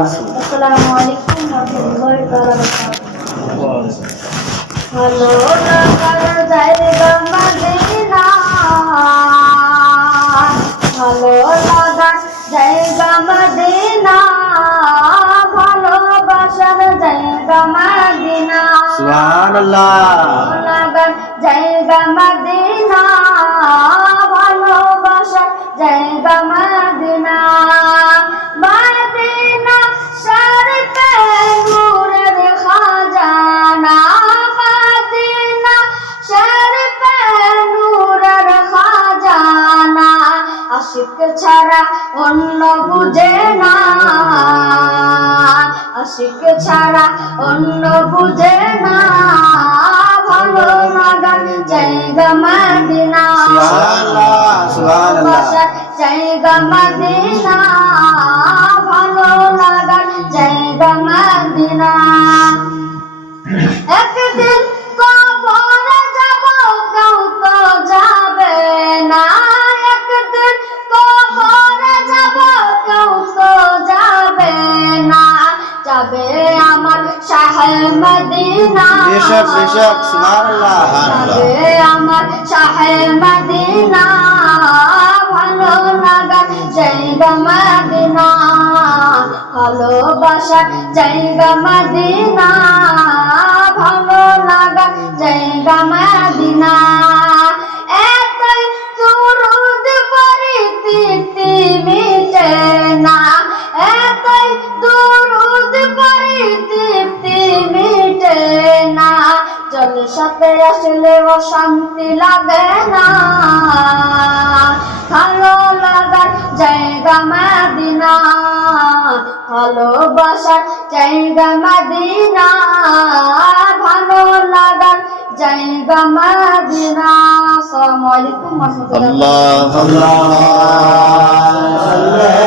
আসসালামু আলাইকুম ওয়া সুবহানাল্লাহ জায়গা মদিনা ভালোবাসার জায়গা মদিনা মদিনা শরীফে নূরের খাজানা মদিনা শরীফে নূরের খাজানা আশিক ছাড়া অন্য বুঝে না আশিক ছাড়া অন্য বুঝে না ভালো লাগার জায়গা মদিনা সুবহানাল্লাহ জায়গা মদিনা ভালো লাগার জায়গা মদিনা একদিন কবরে যাব কেউ তো যাবে না একদিন কবরে যাব কেউ তো যাবে না যাবে আমার শাহে মদিনা বেশক বেশক সুবহানাল্লাহ যাবে আমার শাহে মদিনা ভালো লাগার জায়গা মদিনা ভালোবাসার জায়গা মদিনা ভালো লাগার জায়গা মদিনা এতই দুরূদ পড়ি তৃপ্তি মিটে না এতই দুরূদ পড়ি তৃপ্তি মিটে না জলসাতে আসলে অশান্তি লাগে না ভালো লাগার জায়গা মদিনা ভালোবাসার জায়গা মদিনা ভালো লাগার জায়গা মদিনা আসসালামু আলাইকুম ওয়া রাহমাতুল্লাহ আল্লাহ